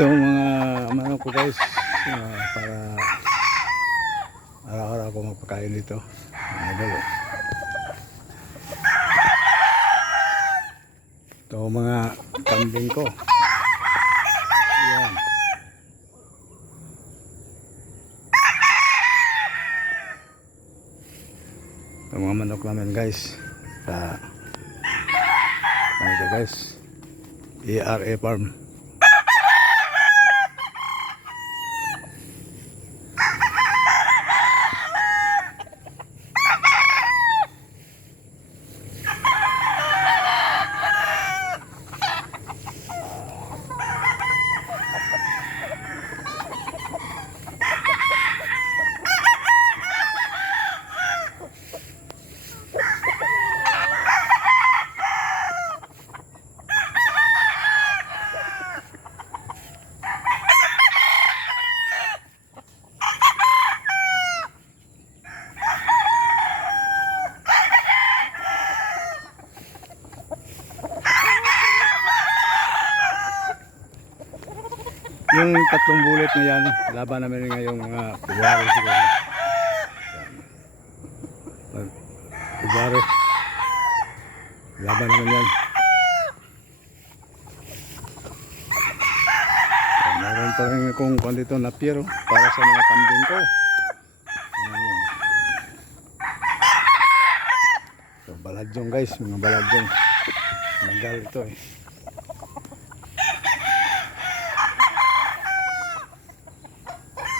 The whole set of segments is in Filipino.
Ito mga manok ko guys, para araw-araw ako magpakain dito. Ito mga kambing ko. Yan. Ito mga manok namin guys. Ito guys, ERA farm. Yung tatlong bullet na yan, laban namin ngayong mga February siguro. February. Laban namin yan. Meron pa rin akong dito na piero para sa mga kambing ko. So, baladyong guys, mga baladyong. Magal ito eh.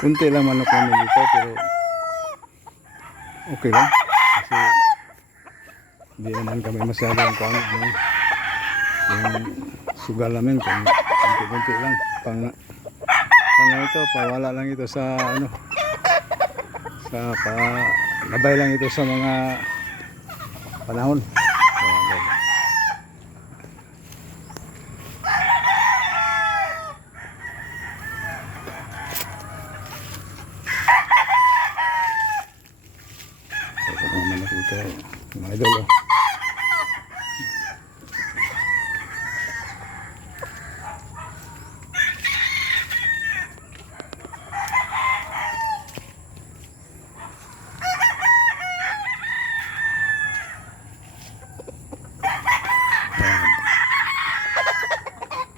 Kunti lang manok namin dito pero okay lang kasi hindi naman kami masyadong yung sugal namin kung kunti lang pang ito, pawala lang ito sa nabay lang ito sa mga panahon. Ito, mga idol oh.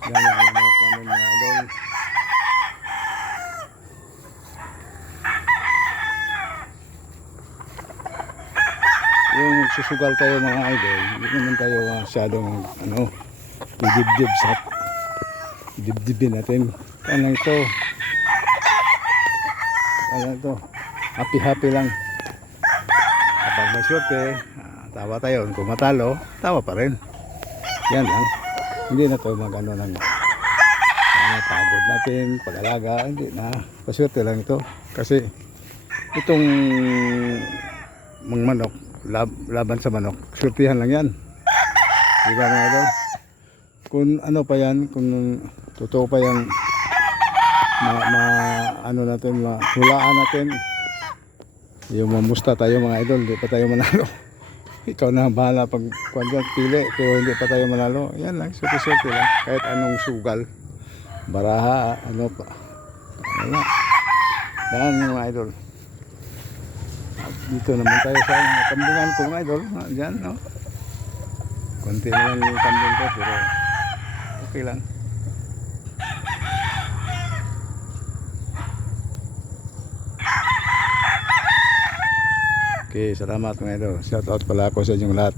Yan ang mga idol. Yung magsusugal tayo mga idol, hindi naman tayo masyadong dibdib sa dibdibin natin. Ano ito, happy lang. Kapag may swerte, tawa tayo. Kung matalo, tawa pa rin. Yan lang. Hindi na ito magano ng pagod natin, pag-alaga. Hindi na, paswerte lang ito. Kasi itong mga manok, laban sa manok, surtihan lang yan, diba mga idol? Kung ano pa yan, kung totoo pa yan, hulaan natin yung mamusta tayo mga idol, hindi pa tayo manalo. Ikaw na bahala pag pili, pero hindi pa tayo manalo. Yan lang, surti lang, kahit anong sugal, baraha, ano pa, yan mga idol. Dito naman tayo sa kambingan ko mga idol. Diyan, no? Konti na lang yung kambing ko pero okay lang. Okay, salamat mga idol. Shout out pala ako sa inyong lahat.